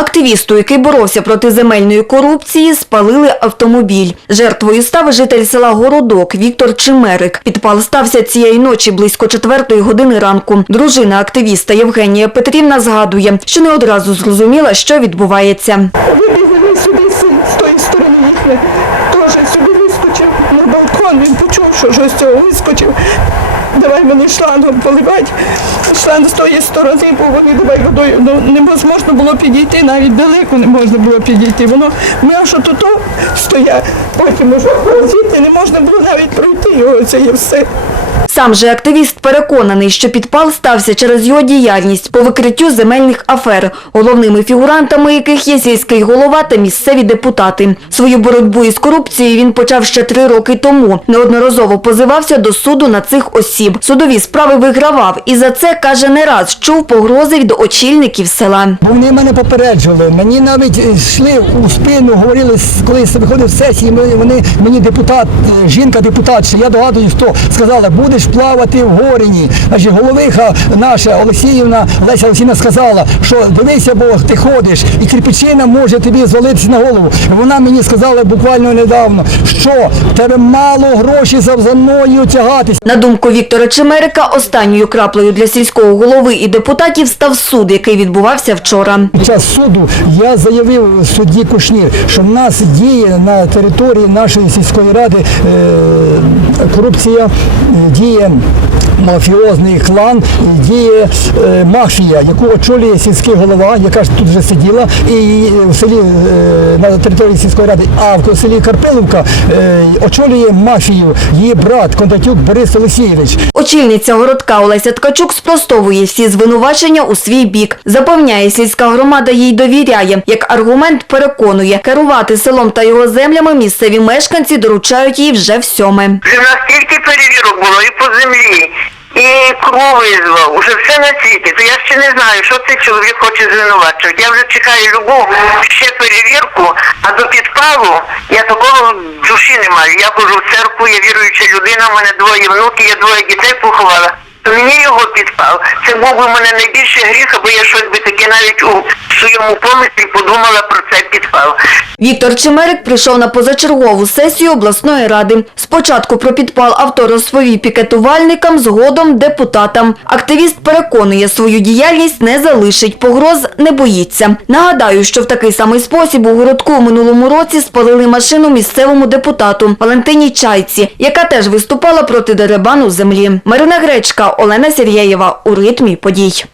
Активісту, який боровся проти земельної корупції, спалили автомобіль. Жертвою став житель села Городок Віктор Чимерик. Підпал стався цієї ночі близько четвертої години ранку. Дружина активіста Євгенія Петрівна згадує, що не одразу зрозуміла, що відбувається. Вибігли сюди з, з тої сторони їхали. Теж сюди вискочив на балкон, він почув, що щось цього вискочив. Давай мені шлангом поливати. Шланг з тої сторони, бо вони давай водою. Ну, невозможно було підійти, навіть далеко не можна було підійти. Воно м'яшо тут стоять, потім уже звідти не можна було навіть пройти його, це є все. Сам же активіст переконаний, що підпал стався через його діяльність по викриттю земельних афер, головними фігурантами яких є сільський голова та місцеві депутати. Свою боротьбу із корупцією він почав ще три роки тому. Неодноразово позивався до суду на цих осіб. Судові справи вигравав і за це, каже, не раз чув погрози від очільників села. Вони мене попереджували. Мені навіть е, йшли у спину, говорили, коли виходив з сесії, вони мені депутат, е, жінка депутат, що я догадуюсь, хто сказала, будеш плавати в горіні. Значить, головиха наша Олексіївна, Леся Олексіївна сказала, що дивися, бо ти ходиш, і кирпичина може тобі звалитися на голову. Вона мені сказала буквально недавно, що тебе мало грошей за, за мною тягатись. На думку Віктора Чемерика, останньою краплею для сільського голови і депутатів став суд, який відбувався вчора. Під час суду я заявив судді Кушнір, що в нас діє на території нашої сільської ради е, корупція, е, діє мафіозний клан, і діє е, мафія, яку очолює сільський голова, яка ж тут вже сиділа, і в селі е, на території сільської ради, а в селі Карпиловка е, очолює мафію її брат Кондратюк Борис Олексійович. Очільниця городка Олеся Ткачук спростовує всі звинувачення у свій бік. Запевняє, сільська громада їй довіряє. Як аргумент переконує, керувати селом та його землями місцеві мешканці доручають їй вже всьоме. Вже в нас стільки перевірок було і по землі, кров визвав, уже все на світі. То я ще не знаю, що цей чоловік хоче звинувачувати. Я вже чекаю любу ще перевірку, а до підпалу я такого в душі не маю. Я ходжу в церкву, я віруюча людина, в мене двоє внуків, я двоє дітей поховала. То мені його підпал. Це був би у мене найбільший гріх, аби я щось би таке навіть у своєму помислі подумала про цей підпал. Віктор Чемерик прийшов на позачергову сесію обласної ради. Спочатку про підпал авто розповів пікетувальникам, згодом депутатам. Активіст переконує, свою діяльність не залишить, погроз не боїться. Нагадаю, що в такий самий спосіб у городку у минулому році спалили машину місцевому депутату Валентині Чайці, яка теж виступала проти деребану землі. Марина Гречка, Олена Сергєєва у ритмі подій.